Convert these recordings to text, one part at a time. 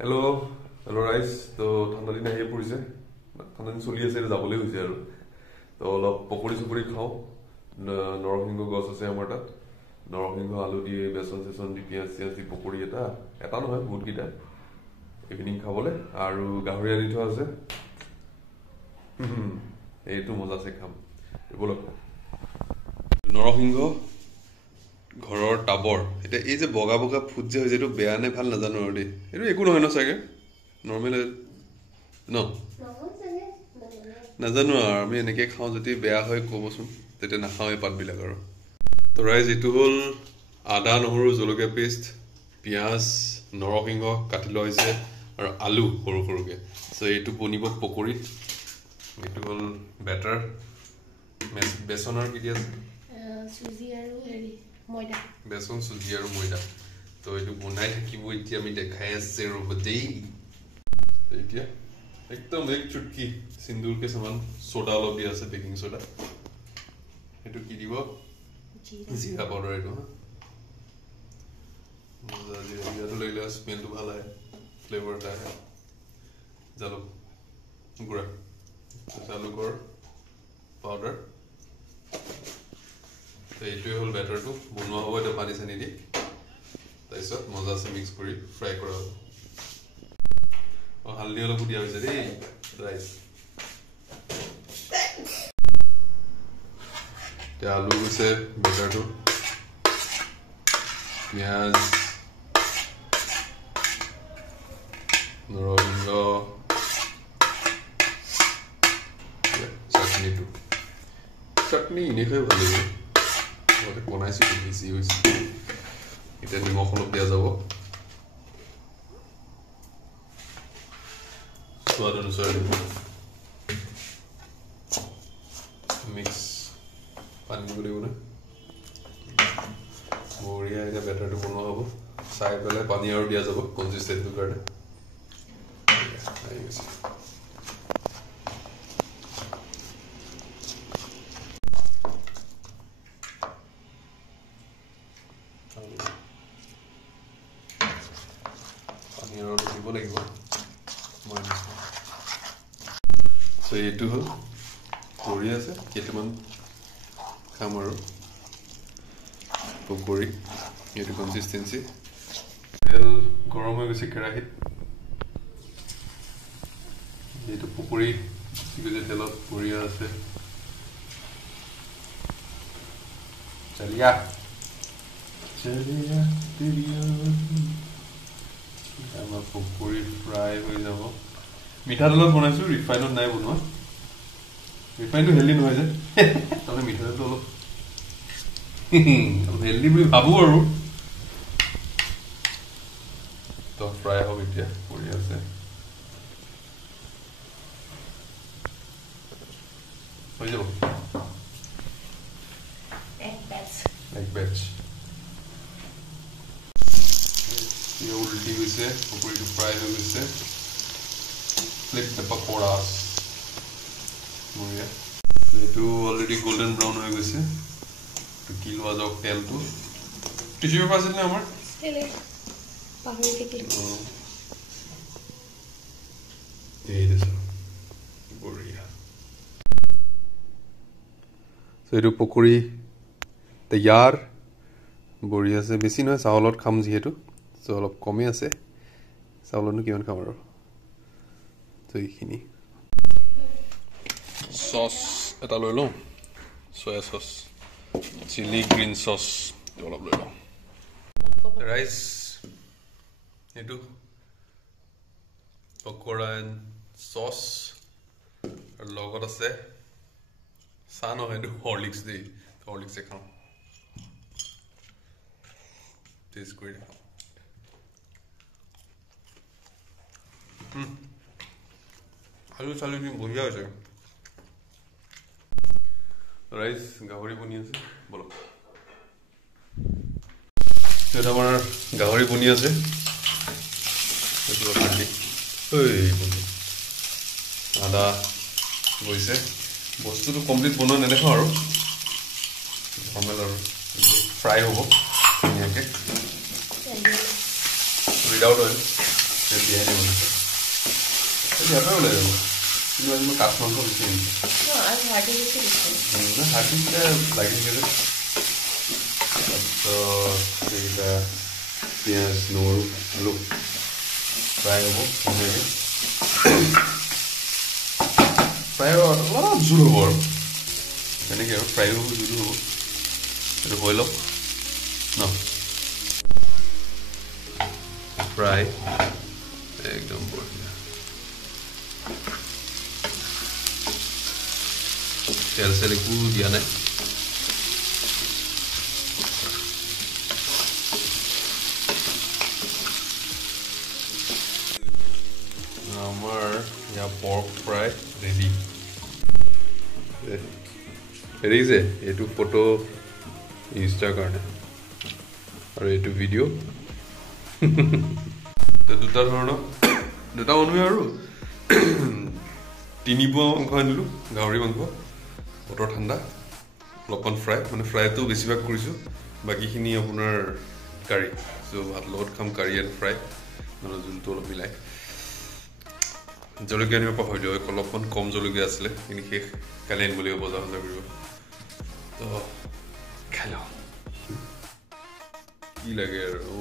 hello hello rice तो ঠান্ডা দিন আহি পৰিছে ঠান্ডা দিন চলি আছে যাবলৈ হৈছে আৰু তো অলপ পকৰি চকৰি খাও নৰসিংহ গছ আছে আমাৰ তাত নৰসিংহ আলু দি বেসন সেসন দি পিয়াজ চিয়াজ দি পকৰি এটা নহয় বহুত কিটা ইভিনিং খাবলৈ আৰু গাহৰি আনি থোৱা আছে এইটো মজা আছে খাম বলক নৰসিংহ ঘৰৰ টাবৰ এটা এই যে বগা বগা ফুট যে হৈ যেটো বেয়া নে ভাল নাজানো আৰু দেই এটো একো নহয় ন চাগে নৰমাল ন নাজানো আৰু আমি এনেকৈ খাওঁ যদি বেয়া হয় ক'বচোন তেতিয়া নাখাওঁ এই পাতবিলাক আৰু তো ৰাইজ এইটো হ'ল আদা নহৰু জলকীয়া পেষ্ট পিঁয়াজ নৰসিংহ কাটি লোৱা হৈছে আৰু আলু সৰু সৰুকৈ চ' এইটো বনিব পকৰিত এইটো হ'ল বেটাৰ বেচনৰ কি দিয়া চুজি আৰু হেৰি ময়দা বেসন চুজি আৰু ময়দা তো এইটো বনাই থাকিব এতিয়া আমি দেখাই আছে ৰ'ব দেই এতিয়া একদম এক চুটকি সিন্দুৰ के समान सोडा অলপ দিয়া আছে বেকিং সোডা এটো কি দিব জিৰা পাউডাৰ এটো মজা জিৰাটো লইলে স্মেলটো ভাল আহে ফ্লেভাৰটা আহে জালুক গুড়া জালুকৰ পাউডাৰ তো এইটোৱে হ'ল বেটাৰটো বনোৱা হ'ব এটা পানী চানি দি তাৰপিছত মজাছে মিক্স কৰি ফ্ৰাই কৰা হ'ব হালধি অলপ দিয়া হৈছে দেই ৰাইচ এতিয়া আলু গৈছে বেটাৰটো পিঁয়াজ নৰসিংহ চাটনিটো চাটনি এনেই খাই ভাল লাগিব মই বনাইছোঁ বেছি হৈছে এতিয়া নিমখ অলপ দিয়া যাব स्वाद अनुसार मिक्स पानी দিব লাগিব না বঢ়িয়া এটা বেটাৰটো বনোৱা হ'ব চাই পেলাই পানী আৰু দিয়া যাব কনসিস্টেন্সিৰ কাৰণে পানী আৰু দিব লাগিব So এইটো হ'ল কৰি আছে কেইটামান খাম আৰু পকৰি এইটো কনসিস্টেন্সি তেল গৰম হৈ গৈছে কেৰাহীত এইটো পকৰি যে তেলত বঢ়িয়া আছে চলিয়া আমাৰ পকৰি ফ্ৰাই হৈ যাব মিঠাতেলত বনাইছো ৰিফাইনত নাই বনোৱা ৰিফাইনটো হেল্ডি নহয় যে তাতে মিঠাতেলটো অলপ হেল্ডি বুলি ভাবো আৰু তো ফ্ৰাই হ'ব এতিয়া কৰি আছে হৈ যাব এক বেচ উল্টি গৈছে পকৰিটো ফ্ৰাই হৈ গৈছে flip the pakoras এইটো অলৰেডি গোল্ডেন ব্ৰাউন হৈ গৈছে তো কি লোৱা যাওক তেলটো টিচু পেপাৰ আছিল নে আমাৰ পাহৰি থাকিলো এই দেখো বঢ়িয়া সো এইটো পকৰি তৈয়াৰ বঢ়িয়া আছে বেছি নহয় চাউলত খাম যিহেতু সো অলপ কমে আছে চাউলনো কিমান খাম আৰু তো এইখিনি সস এটা লৈ লওঁ সয়া সস চিলি গ্ৰীণ সস অলপ লৈ লওঁ ৰাইচ এইটো পকৰা এণ্ড সস আৰু লগত আছে চাহ নহয় এইটো হৰলিক্স দেই হৰলিক্সে খাওঁ টেষ্ট কৰি দেখাওঁ আলু চালু কি বঢ়িয়া হৈছে ৰাইচ গাহৰি বনি আছে বলক এটা আমাৰ গাহৰি বনি আছে আদা গৈছে বস্তুটো কমপ্লিট বনোৱা নেদেখাওঁ আৰু নৰ্মেল আৰু ফ্ৰাই হ'ব ধুনীয়াকৈ উইদাউট অইল বিয়াই দিব ইয়াতে ওলাই যাব কিন্তু আজি মই কাঠ মাংস বেছি আনিছোঁ আৰু হাৰ্ডি বেছি দিছোঁ হাৰ্ডিকেইটা লাগি থাকে যে তাৰপিছত এইকেইটা পিঁয়াজ নহৰু আলু ফ্ৰাই হ'ব ধুনীয়াকৈ ফ্ৰাই অলপ জোল হ'ব আৰু তেনেকৈ আৰু ফ্ৰাই হ'ব জোল হ'ব এইটো হৈ লওক ন ফ্ৰাই একদম বঢ়িয়া তেল চেল একো দিয়া নাই আমাৰ ইয়াৰ পৰ্ক ফ্ৰাই ৰেডি হেৰি যে এইটো ফটো ইনষ্টাৰ কাৰণে আৰু এইটো ভিডিঅ' দুটা ধৰণৰ দুটা মানুহে আৰু 3 পোৱা মাংস আনিলোঁ গাহৰি মাংস বতৰ ঠাণ্ডা অলপমান ফ্ৰাই মানে ফ্ৰাইটো বেছিভাগ কৰিছোঁ বাকীখিনি আপোনাৰ কাৰী চ' ভাত লগত খাম কাৰী এণ্ড ফ্ৰাই মানে জোলটো অলপ মিলাই জলকীয়া আনিব পাহৰিলোঁ অলপমান কম জলকীয়া আছিলে কিন্তু শেষ কালি আনিব লাগিব বজাৰ কৰিব তো খাই লওঁ কি লাগে আৰু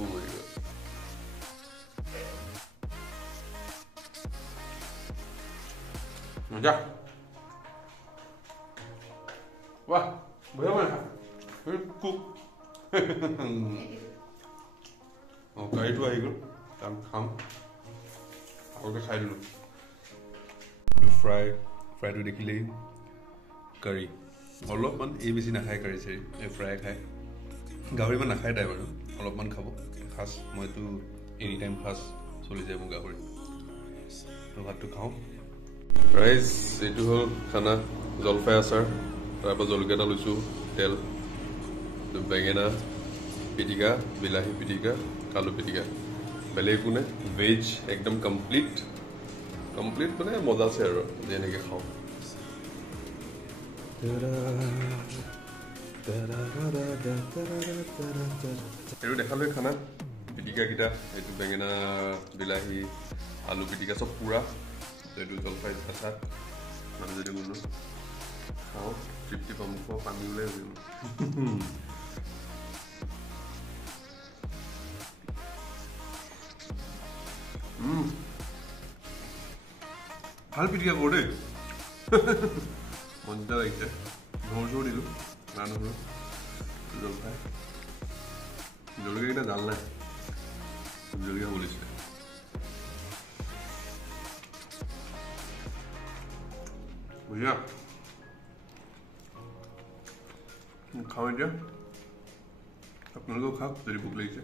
মজা বাহ বঢ়িয়া বনাইছা কুক অঁ কাৰীটো আহি গ'ল তাক খাম আগতে খাই দিলোঁ ফ্ৰাইটো দেখিলেই কাৰী অলপমান এই বেছি নাখায় কাৰী চাৰী এই ফ্ৰাই খায় গাহৰি ইমান নাখায় তাই বাৰু অলপমান খাব সাজ মইতো এনি টাইম সাজ চলি যায় মোৰ গাহৰি তো ভাতটো খাওঁ ৰাইজ এইটো হ'ল খানা জলফাই আচাৰ তাৰপৰা জলকীয়া এটা লৈছোঁ তেল বেঙেনা পিটিকা বিলাহী পিটিকা আলু পিটিকা বেলেগ একো নাই ভেজ একদম কমপ্লিট মানে মজা আছে আৰু যেনেকৈ খাওঁ এইটো দেখালোৱে খানা পিটিকাকেইটা এইটো বেঙেনা বিলাহী আলু পিটিকা চব পুৰা এইটো জলফাই আচাৰ মানে যদি মনো খাওঁ তৃপ্তি পাম খোৱা পানী ওলাই ভাল পিটিকা কৰো দেই মজা লাগিছে নহৰু চৰু দিলোঁ না নহৰু জলফাই জলকীয়াকেইটা জাল নাই জলকীয়া বলিছে বুঝা খাওঁ এতিয়া আপোনালোকেও খাওক যদি ভোক লাগিছে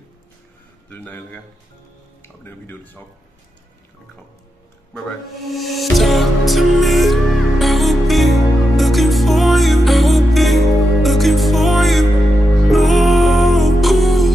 যদি নাই লাগে আপুনি ভিডিঅ'টো চাওক খাওঁ বাই বাই